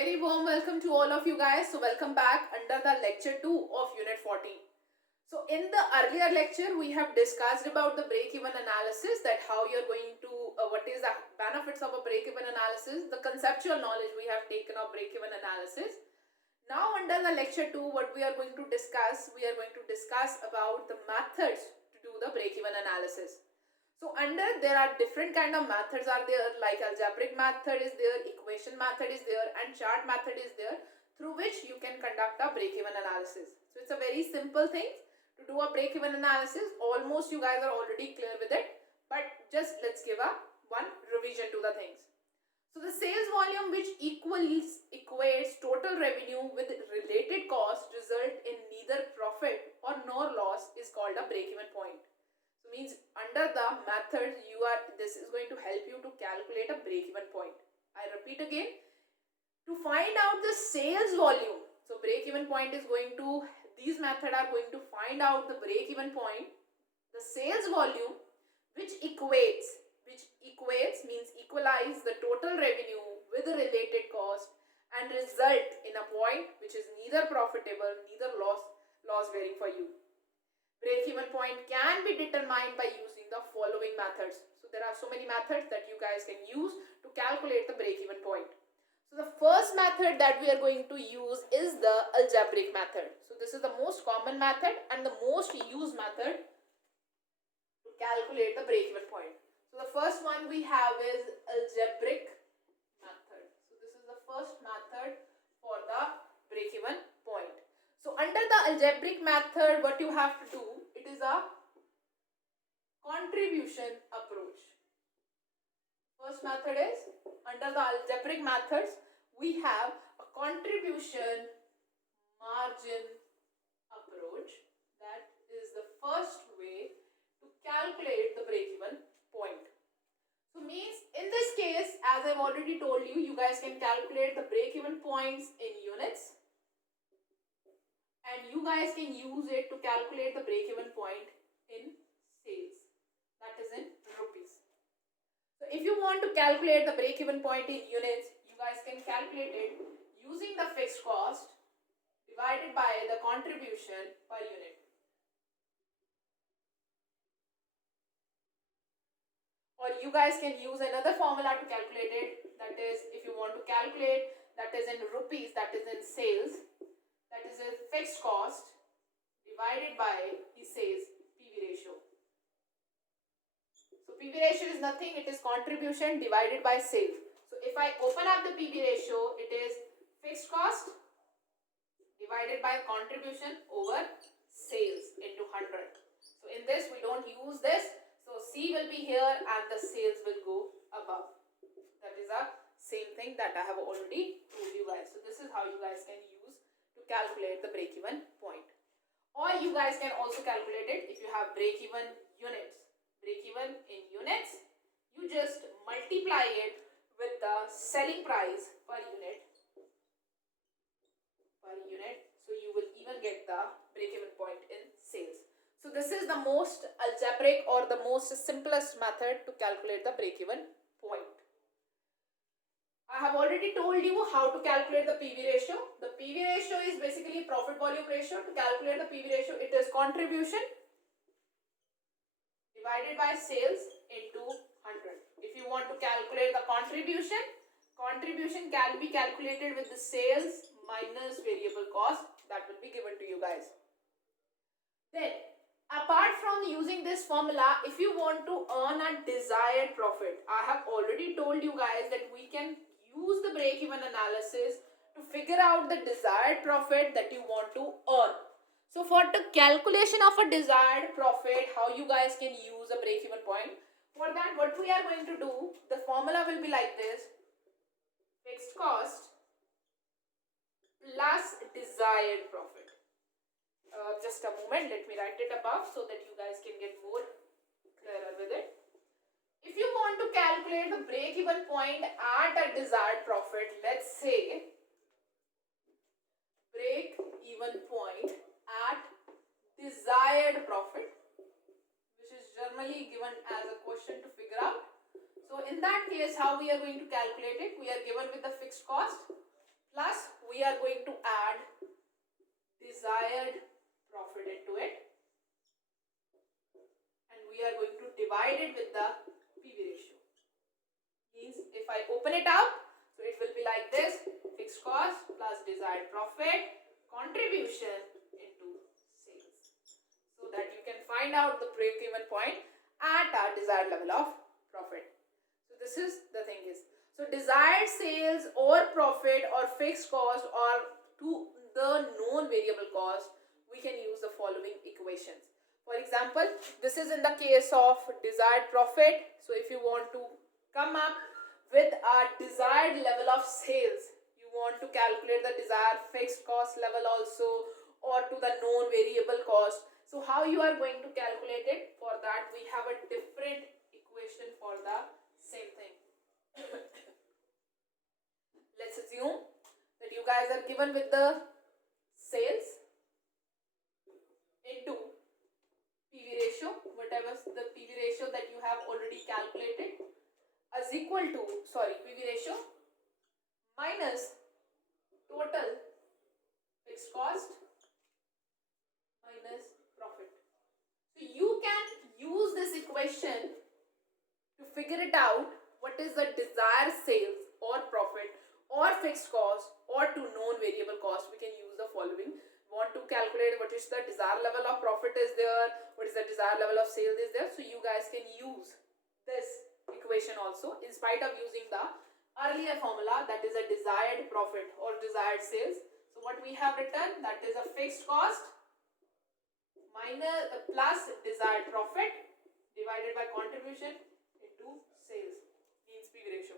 very warm welcome to all of you guys. So welcome back under the lecture 2 of unit 14. So in the earlier lecture we have discussed about the break-even analysis, that how you're going to what is the benefits of a break-even analysis, the conceptual knowledge we have taken of break-even analysis. Now under the lecture 2 what we are going to discuss, about the methods to do the break-even analysis. So under there are different kind of methods are there, like algebraic method is there, equation method is there, and chart method is there, through which you can conduct a break-even analysis. So it's a very simple thing to do a break-even analysis. Almost you guys are already clear with it, but just let's give a one revision to the things. So the sales volume which equates total revenue with related cost result in neither profit or nor loss is called a break-even point. So means under the method this is going to help you to calculate a break-even point. I repeat again, to find out the sales volume. So break-even point is going to, these method are going to find out the break-even point, the sales volume which equates means equalize the total revenue with the related cost and result in a point which is neither profitable neither loss bearing for you. Break-even point can be determined by using the following methods. So there are so many methods that you guys can use to calculate the break-even point. So the first method that we are going to use is the algebraic method. So this is the most common method and the most used method to calculate the break-even point. So the first one we have is algebraic method. So this is the first method for the break-even point. So under the algebraic method, what you have to do, it is a contribution approach. First method is, under the algebraic methods, we have a contribution margin approach. That is the first way to calculate the break-even point. So means in this case, as I've already told you, you guys can calculate the break-even points in units, and you guys can use it to calculate the break-even point in sales, that is in rupees. So if you want to calculate the break-even point in units, you guys can calculate it using the fixed cost divided by the contribution per unit. Or you guys can use another formula to calculate it, that is, if you want to calculate that is in rupees, that is in sales, that is a fixed cost divided by the sales PV ratio. So PV ratio is nothing, it is contribution divided by sales. So if I open up the PV ratio, it is fixed cost divided by contribution over sales into 100. So in this we don't use this. So C will be here and the sales will go above. That is the same thing that I have already told you guys. So this is how you guys can use to calculate the break-even point. Or you guys can also calculate it if you have break-even units. Break-even in units, you just multiply it with the selling price per unit. So you will even get the break-even point in sales. So this is the most algebraic or the most simplest method to calculate the break-even point. I have already told you how to calculate the PV ratio. The PV ratio is basically profit volume ratio. To calculate the PV ratio, it is contribution divided by sales into 100. If you want to calculate the contribution can be calculated with the sales minus variable cost that will be given to you guys. Then apart from using this formula, if you want to earn a desired profit, I have already told you guys that we can use the break-even analysis to figure out the desired profit that you want to earn. So for the calculation of a desired profit, how you guys can use a break-even point, for that what we are going to do, the formula will be like this: fixed cost plus desired profit. Just a moment, let me write it above so that you guys can get more clearer with it. If you want to calculate the break-even point at a desired profit, let's say break-even point at desired profit, which is generally given as a question to figure out. So in that case, how we are going to calculate it? We are given with the fixed cost we are going to add desired profit into it, and we are going to divide it with the PV ratio. Means if I open it up, so it will be like this: fixed cost plus desired profit, contribution into sales, so that you can find out the break-even point at our desired level of profit. So this is the thing is, so desired sales or profit or fixed cost or to the known variable cost, we can use the following equations. For example, this is in the case of desired profit. So if you want to come up with a desired level of sales, you want to calculate the desired fixed cost level also, or to the known variable cost. So how you are going to calculate it? For that we have a different equation for the same thing. Let's assume that you guys are given with the sales into PV ratio, whatever the PV ratio that you have already calculated, is equal to, PV ratio minus total fixed cost minus profit. So you can use this equation to figure it out what is the desired sales or profit or fixed cost or to known variable cost. We can use the following. Want to calculate what is the desired level of profit is there, what is the desired level of sales is there. So you guys can use this equation also, in spite of using the earlier formula, that is a desired profit or desired sales. So what we have written, that is a fixed cost minus plus desired profit divided by contribution into sales, means PV ratio.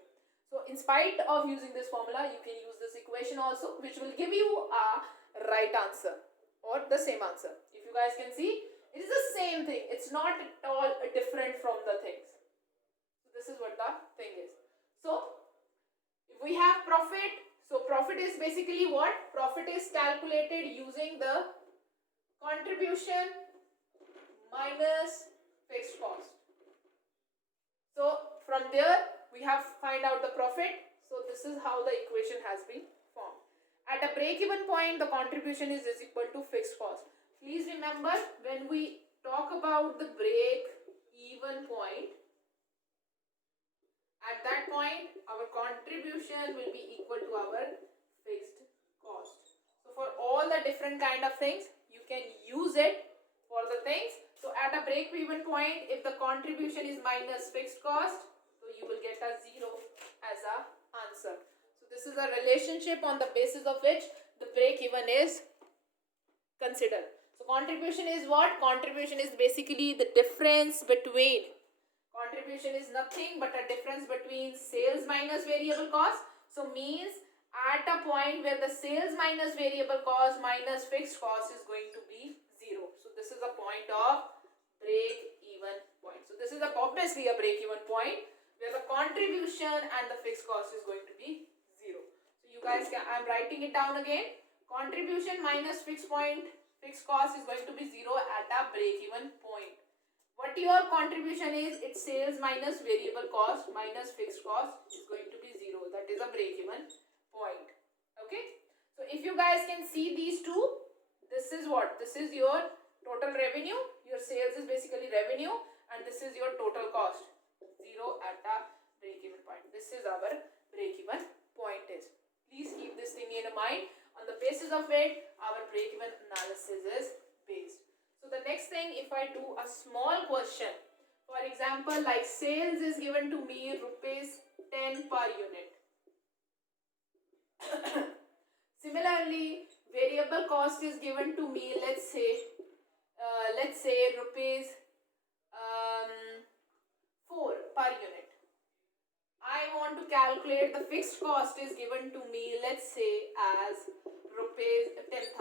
So in spite of using this formula, you can use this equation also, which will give you a right answer or the same answer. If you guys can see, it is the same thing. It's not at all different from the things. So this is what the thing is. So if we have profit, so profit is basically what? Profit is calculated using the contribution minus fixed cost. So from there we have find out the profit. So this is how the equation has been formed. At a break-even point, the contribution is equal to fixed cost. Please remember, when we talk about the break-even point, at that point our contribution will be equal to our fixed cost. So for all the different kind of things, you can use it for the things. So at a break-even point, if the contribution is minus fixed cost, so you will get a 0 as a answer. So this is a relationship on the basis of which the break-even is considered. So contribution is what? Contribution is basically the difference between, contribution is nothing but a difference between sales minus variable cost. So means at a point where the sales minus variable cost minus fixed cost is going to be 0. So this is a point of break-even point. So this is obviously a break-even point where the contribution and the fixed cost is going to be 0. So you guys can, I'm writing it down again. Contribution minus fixed cost is going to be 0 at a break-even point. What your contribution is, it's sales minus variable cost minus fixed cost is going to be 0. That is a break-even point. Okay. So if you guys can see these two, this is what? This is your total revenue. Your sales is basically revenue, and this is your total cost. 0 at a break-even point. This is our break-even point is. Please keep this thing in mind. On the basis of it, our break-even analysis is based. So the next thing, if I do a small question, for example, like sales is given to me rupees 10 per unit. Similarly, variable cost is given to me, let's say rupees 4 per unit. I want to calculate the fixed cost is given to me, let's say as rupees 10,000,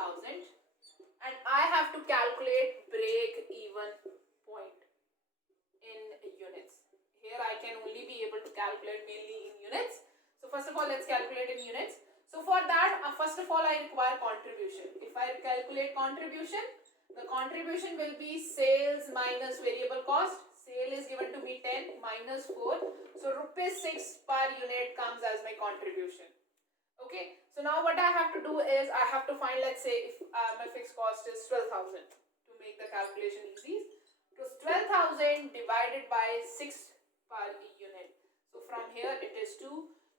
and I have to calculate break-even point in units. Here I can only be able to calculate mainly in units. So first of all, let's calculate in units. So for that, first of all, I require contribution. If I calculate contribution, the contribution will be sales minus variable cost. Sale is given to me 10 minus 4. So rupees 6 per unit comes as my contribution. Okay. So So now what I have to do is I have to find, let's say if my fixed cost is 12,000, to make the calculation easy. So 12,000 divided by 6 per unit. So from here it is 2.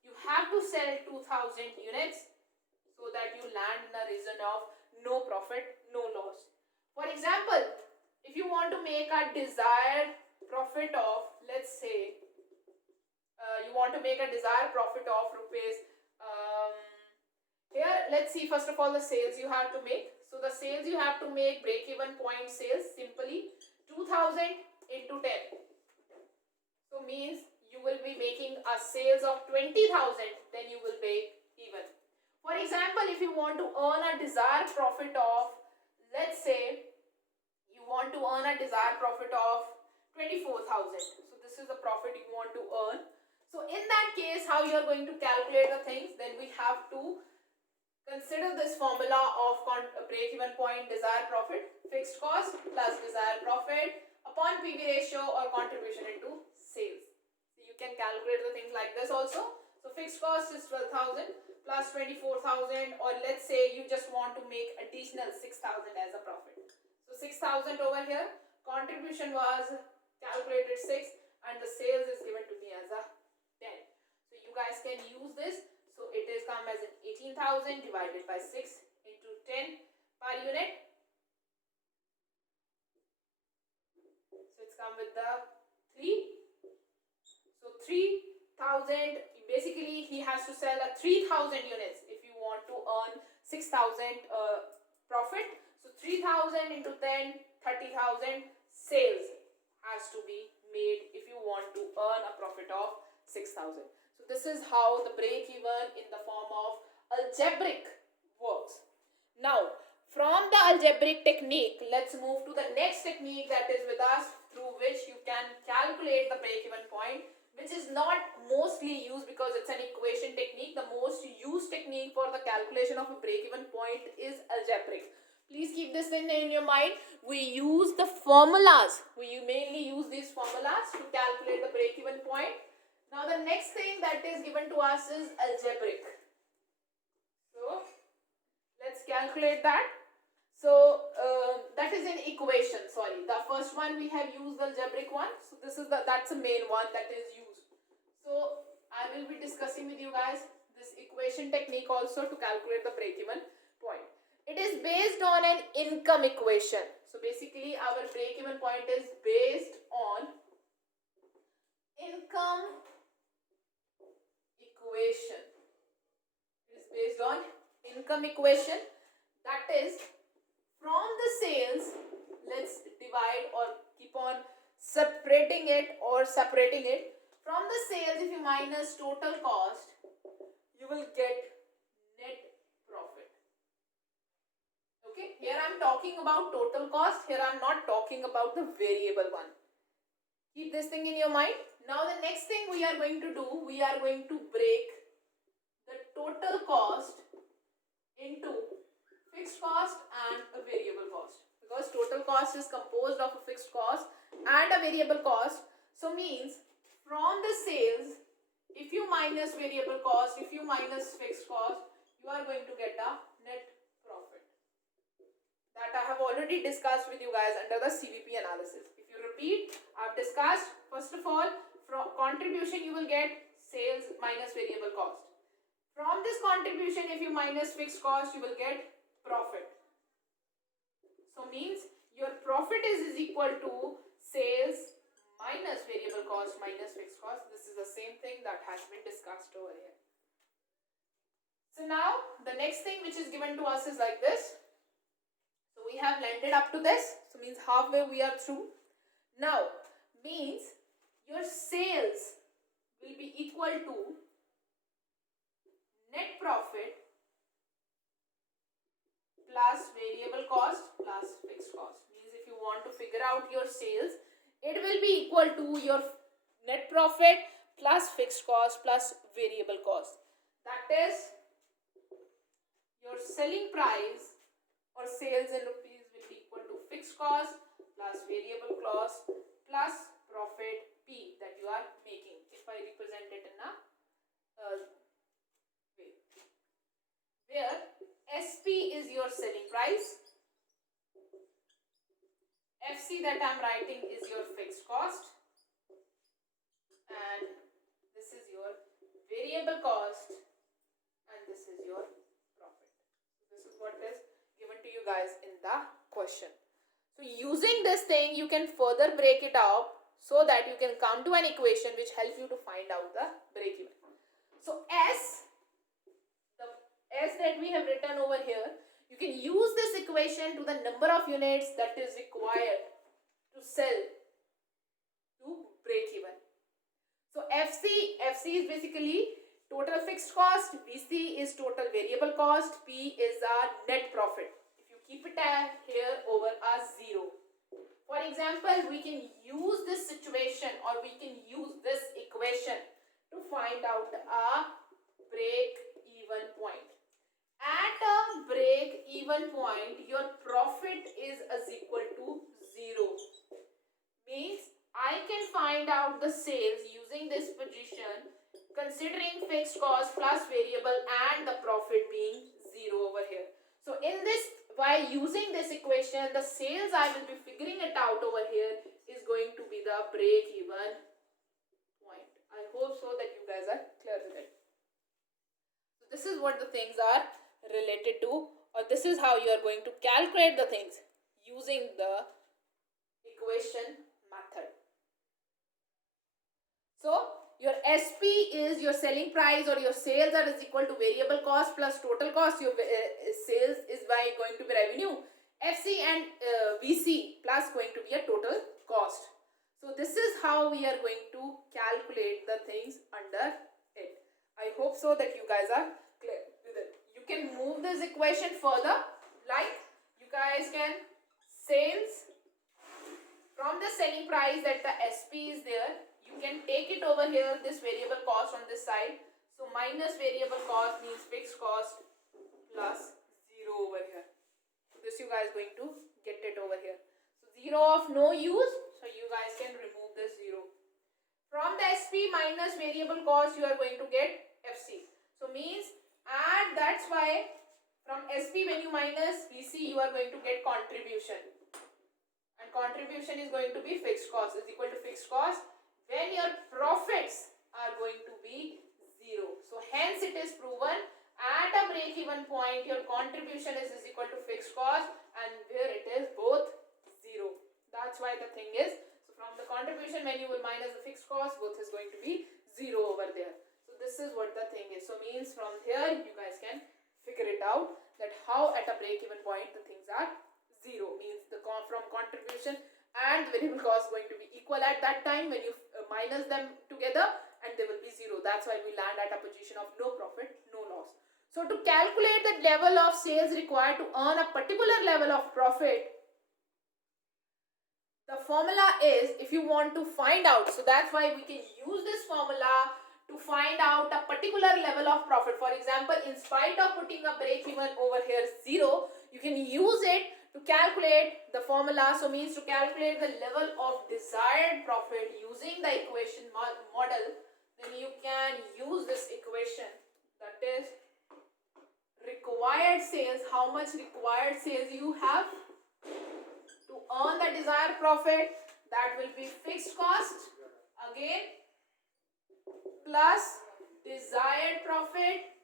You have to sell 2,000 units so that you land in a region of no profit, no loss. For example, if you want to make a desired profit of, let's say, you want to make a desired profit of rupees, here let's see first of all the sales you have to make. So the sales you have to make, break even point sales, simply 2000 into 10. So means you will be making a sales of 20,000, then you will break even. For example, if you want to earn a desired profit of, let's say you want to earn a desired profit of 24,000. So this is the profit you want to earn. So in that case, how you are going to calculate the things, then we have to consider this formula of break-even point desired profit, fixed cost plus desired profit upon PV ratio or contribution into sales. So you can calculate the things like this also. So fixed cost is 12,000 plus 24,000, or let's say you just want to make additional 6,000 as a profit. So 6,000 over here, contribution was calculated 6 and the sales is given to me as a 10. So you guys can use this. So it is come as an 18,000 divided by 6 into 10 per unit. So it's come with the 3. So 3,000, basically he has to sell a 3,000 units if you want to earn 6,000 profit. So 3,000 into 10, 30,000 sales has to be made if you want to earn a profit of 6,000. So this is how the break even in the form of algebraic works. Now from the algebraic technique, let's move to the next technique that is with us, through which you can calculate the break even point, which is not mostly used because it's an equation technique. The most used technique for the calculation of a break even point is algebraic. Please keep this thing in your mind. We use the formulas. We mainly use these formulas to calculate the break even point. Now the next thing that is given to us is algebraic. So let's calculate that. So that is an equation. Sorry, the first one we have used the algebraic one. So this is that's the main one that is used. So I will be discussing with you guys this equation technique also to calculate the break even point. It is based on an income equation. So basically our break even point is based on income equation. It is based on income equation, that is from the sales, let's divide or keep on separating it from the sales. If you minus total cost, you will get net profit. Okay, here I am talking about total cost, here I am not talking about the variable one. Keep this thing in your mind. Now the next thing we are going to do, we are going to break the total cost into fixed cost and a variable cost, because total cost is composed of a fixed cost and a variable cost. So means from the sales, if you minus variable cost, if you minus fixed cost, you are going to get a net profit. That I have already discussed with you guys under the CVP analysis. If you repeat, I have discussed, first of all, from contribution you will get sales minus variable cost. From this contribution, if you minus fixed cost, you will get profit. So means your profit is equal to sales minus variable cost minus fixed cost. This is the same thing that has been discussed over here. So now the next thing which is given to us is like this. So we have landed up to this. So means halfway we are through. Now means your sales will be equal to net profit plus variable cost plus fixed cost. Means if you want to figure out your sales, it will be equal to your net profit plus fixed cost plus variable cost. That is your selling price or sales in rupees will be equal to fixed cost plus variable cost plus profit P that you are making, if I represent it in a way. SP is your selling price. FC that I'm writing is your fixed cost, and this is your variable cost, and this is your profit. This is what is given to you guys in the question. So using this thing, you can further break it up so that you can come to an equation which helps you to find out the break even. So the S that we have written over here, you can use this equation to the number of units that is required to sell to break even. So FC is basically total fixed cost, VC is total variable cost, P is our net profit. If you keep it here over a 0. For example, we can use this situation or we can use this equation to find out a break even point. At a break even point, your profit is equal to 0. Means I can find out the sales using this position considering fixed cost plus variable and the profit being 0 over here. So in this, by using this equation, the sales I will be figuring it out over here is going to be the break even point. I hope so that you guys are clear with it. So this is what the things are related to, or this is how you are going to calculate the things using the equation method. So your SP is your selling price or your sales are is equal to variable cost plus total cost. Your sales is by going to be revenue. FC and VC plus going to be a total cost. So this is how we are going to calculate the things under it. I hope so that you guys are clear with it. You can move this equation further, like you guys can sales from the selling price that the SP is there, you can take it over here, this variable cost on this side. So minus variable cost means fixed cost plus 0 over here. So this you guys going to get it over here. So 0 of no use, so you guys can remove this 0. From the SP minus variable cost, you are going to get FC. So means, and that's why from SP when you minus VC, you are going to get contribution. And contribution is going to be fixed cost is equal to fixed cost when your profits are going to be 0. So hence it is proven at a break even point your contribution is equal to fixed cost and where it is both 0. That's why the thing is, so from the contribution when you will minus the fixed cost, both is going to be 0 over there. So this is what the thing is. So means from here you guys can figure it out that how at a break even point the things are 0, means the from contribution and variable cost going to be equal at that time when you minus them together, and they will be 0. That's why we land at a position of no profit, no loss. So to calculate the level of sales required to earn a particular level of profit, the formula is, if you want to find out, so that's why we can use this formula to find out a particular level of profit. For example, in spite of putting a break even over here 0, you can use it to calculate the formula. So means to calculate the level of desired profit using the equation model, then you can use this equation, that is required sales, how much required sales you have to earn the desired profit, that will be fixed cost again plus desired profit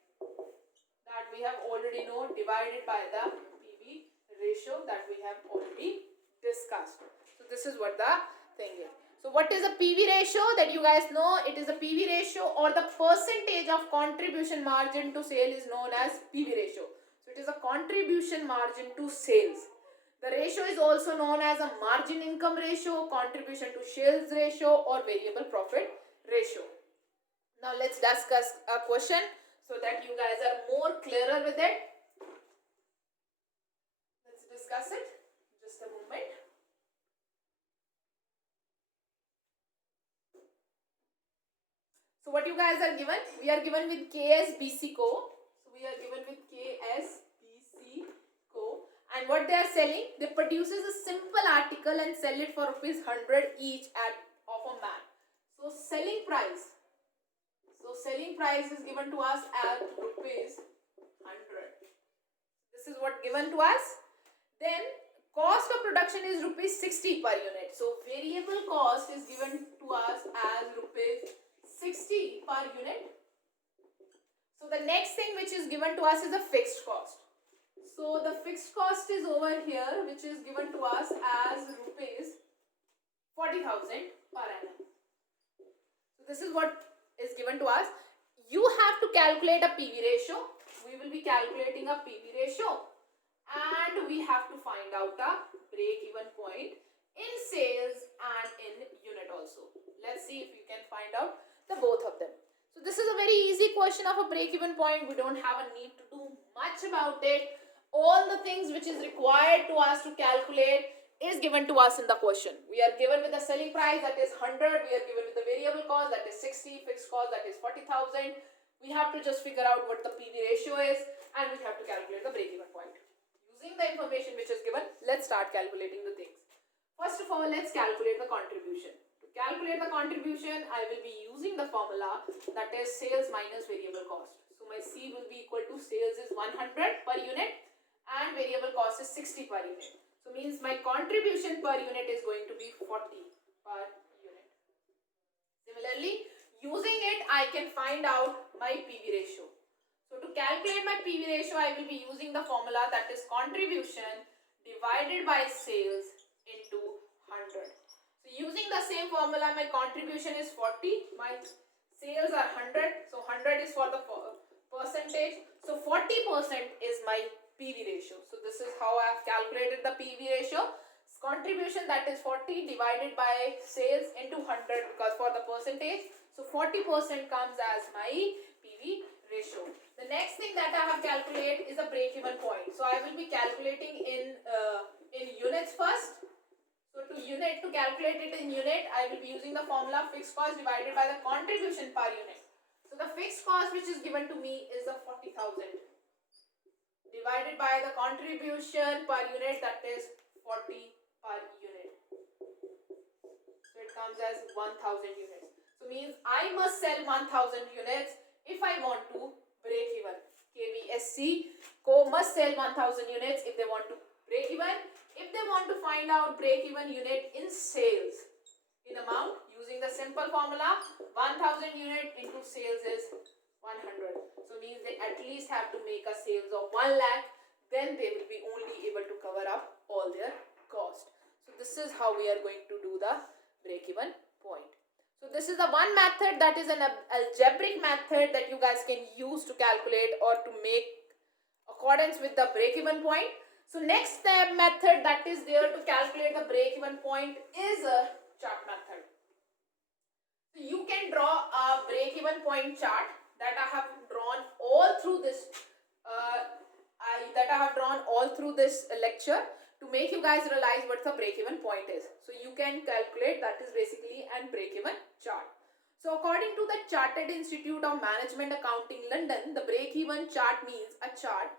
that we have already known divided by the PV ratio that we have already discussed. So this is what the thing is. So what is a PV ratio that you guys know? It is a PV ratio, or the percentage of contribution margin to sale is known as PV ratio. So it is a contribution margin to sales. The ratio is also known as a margin income ratio, contribution to sales ratio, or variable profit ratio. Now let's discuss a question so that you guys are more clearer with it. Let's discuss it. Just a moment. So what you guys are given? We are given with KSBC Co. So we are given with KSBC Co. And what they are selling? They produces a simple article and sell it for ₹100 each of a man. So selling price. So selling price is given to us at ₹100. This is what given to us. Then cost of production is rupees 60 per unit. So variable cost is given to us as rupees 60 per unit. So the next thing which is given to us is a fixed cost. So the fixed cost is over here, which is given to us as rupees 40,000 per annum. So this is what is given to us. You have to calculate a PV ratio. We will be calculating a PV ratio, and we have to find out a break-even point in sales and in unit also. Let's see if you can find out the both of them. So this is a very easy question of a break-even point. We don't have a need to do much about it. All the things which is required to us to calculate is given to us in the question. We are given with the selling price, that is 100. We are given with the variable cost, that is 60. Fixed cost, that is 40,000. We have to just figure out what the PV ratio is, and we have to calculate the break-even point. Using the information which is given, let's start calculating the things. First of all, let's calculate the contribution. To calculate the contribution, I will be using the formula, that is sales minus variable cost. So my C will be equal to sales is 100 per unit and variable cost is 60 per unit. So means my contribution per unit is going to be 40 per unit. Similarly, using it, I can find out my PV ratio. So to calculate my PV ratio, I will be using the formula, that is contribution divided by sales into 100. So using the same formula, my contribution is 40, my sales are 100. So 100 is for the percentage. So 40% is my PV ratio. So this is how I have calculated the PV ratio. Contribution, that is 40 divided by sales into 100, because for the percentage, so 40% comes as my PV ratio. The next thing that I have calculated is a break-even point. So I will be calculating in units first. So to calculate it in unit, I will be using the formula fixed cost divided by the contribution per unit. So the fixed cost which is given to me is a 40,000 divided by the contribution per unit, that is 40 per unit. So it comes as 1000 units. So means I must sell 1000 units if I want to break even. KBSC must sell 1000 units if they want to break even. If they want to find out break even unit in sales in amount, using the simple formula, 1000 unit into sales is 100. So means they at least have to make a sales of 1 lakh, then they will be only able to cover up all their cost. So this is how we are going to do the break-even point. So this is the one method, that is an algebraic method that you guys can use to calculate or to make accordance with the break-even point. So next step method that is there to calculate the break-even point is a chart method. So you can draw a break-even point chart that I have drawn all through this lecture to make you guys realize what the break-even point is. So you can calculate, that is basically an break-even chart. So according to the Chartered Institute of Management Accounting London, the break-even chart means a chart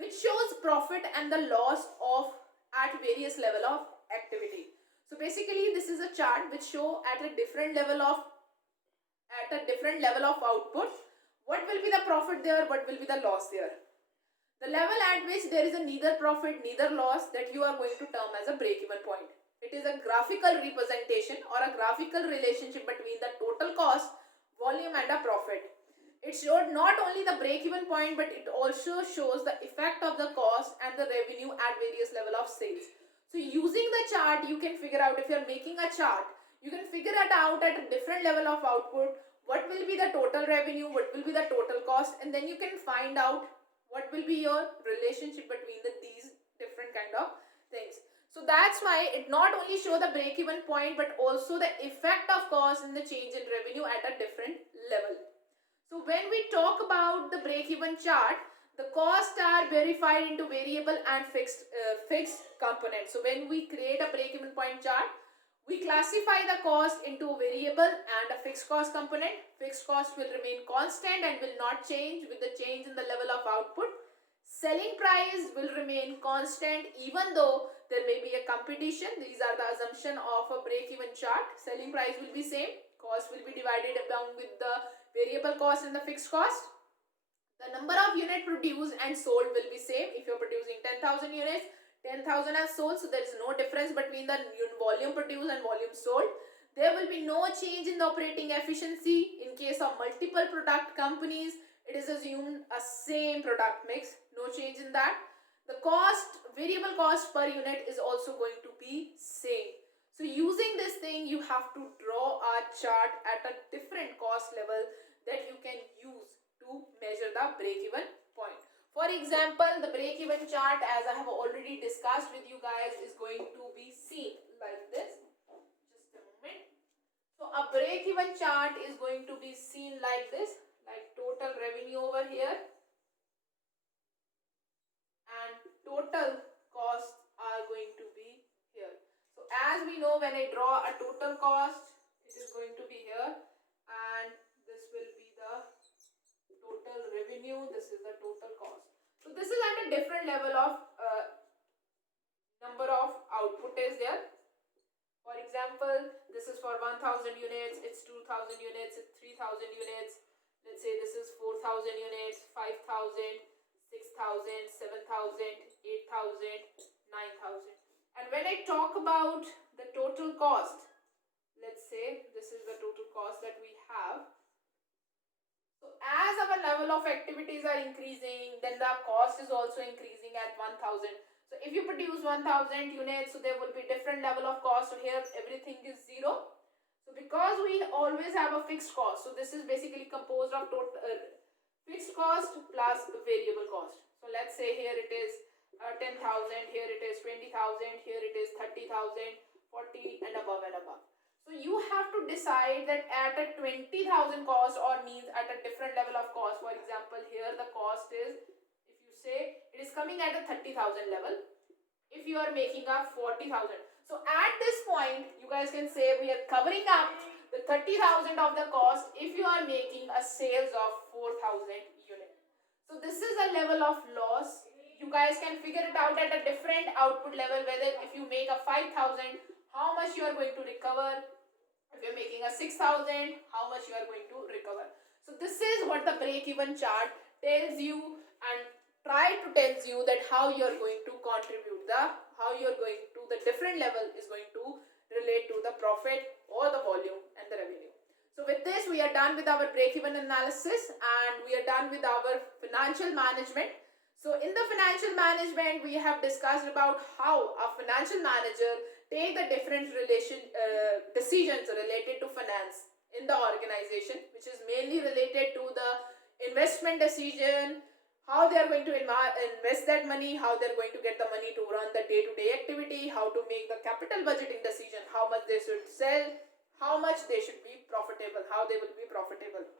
which shows profit and the loss of at various level of activity. So basically this is a chart which show at a different level of output what will be the profit there, what will be the loss there. The level at which there is a neither profit neither loss, that you are going to term as a break-even point. It is a graphical representation or a graphical relationship between the total cost, volume and a profit. It showed not only the break-even point, but it also shows the effect of the cost and the revenue at various level of sales. So using the chart, you can figure out, if you are making a chart, you can figure it out at a different level of output, what will be the total revenue, what will be the total cost, and then you can find out what will be your relationship between these different kind of things. So that's why it not only show the break-even point, but also the effect of cost and the change in revenue at a different level. So when we talk about the break-even chart, the costs are verified into variable and fixed components. So when we create a break-even point chart, we classify the cost into a variable and a fixed cost component. Fixed cost will remain constant and will not change with the change in the level of output. Selling price will remain constant even though there may be a competition. These are the assumption of a break-even chart. Selling price will be same. Cost will be divided along with the variable cost and the fixed cost. The number of units produced and sold will be same. If you're producing 10,000 units, 10,000 are sold, so there is no difference between the volume produced and volume sold. There will be no change in the operating efficiency. In case of multiple product companies, it is assumed a same product mix, no change in that. The cost, variable cost per unit is also going to be same. So using this thing, you have to draw a chart at a different cost level that you can use to measure the break-even point. For example, the break-even chart, as I have already discussed with you guys, is going to be seen like this. Just a moment. So a break-even chart is going to be seen like this, like total revenue over here and total costs are going to be here. So as we know, when I draw a total cost, it is going to be here, and this will be the total revenue. This is the total cost. So this is at a different level of number of output is there. For example, this is for 1000 units, it's 2000 units, it's 3000 units. Let's say this is 4000 units, 5000, 6000, 7000, 8000, 9000. And when I talk about the total cost, let's say this is the total cost that we have. So as our level of activities are increasing, then the cost is also increasing at 1000. So if you produce 1000 units, so there will be different level of cost. So here everything is zero. So because we always have a fixed cost, so this is basically composed of total fixed cost plus variable cost. So let's say here it is 10,000, here it is 20,000, here it is 30,000, 40 and above and above. So you have to decide that at a 20,000 cost, or means at a different level of cost. For example, here the cost is, if you say it is coming at a 30,000 level, if you are making a 40,000. So at this point, you guys can say we are covering up the 30,000 of the cost if you are making a sales of 4,000 units. So this is a level of loss. You guys can figure it out at a different output level, whether if you make a 5,000, how much you are going to recover. If you're making a 6,000, how much you are going to recover. So this is what the break-even chart tells you, and try to tells you that how you're going to contribute, how you're going to, the different level is going to relate to the profit or the volume and the revenue. So with this, we are done with our break-even analysis, and we are done with our financial management. So in the financial management, we have discussed about how a financial manager take the different decisions related to finance in the organization, which is mainly related to the investment decision, how they are going to invest that money, how they are going to get the money to run the day-to-day activity, how to make the capital budgeting decision, how much they should sell, how much they should be profitable, how they will be profitable.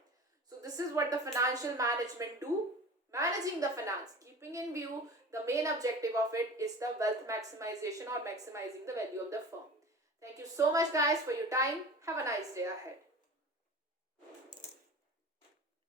So this is what the financial management do. Managing the finance, keeping in view the main objective of it is the wealth maximization or maximizing the value of the firm. Thank you so much guys for your time. Have a nice day ahead.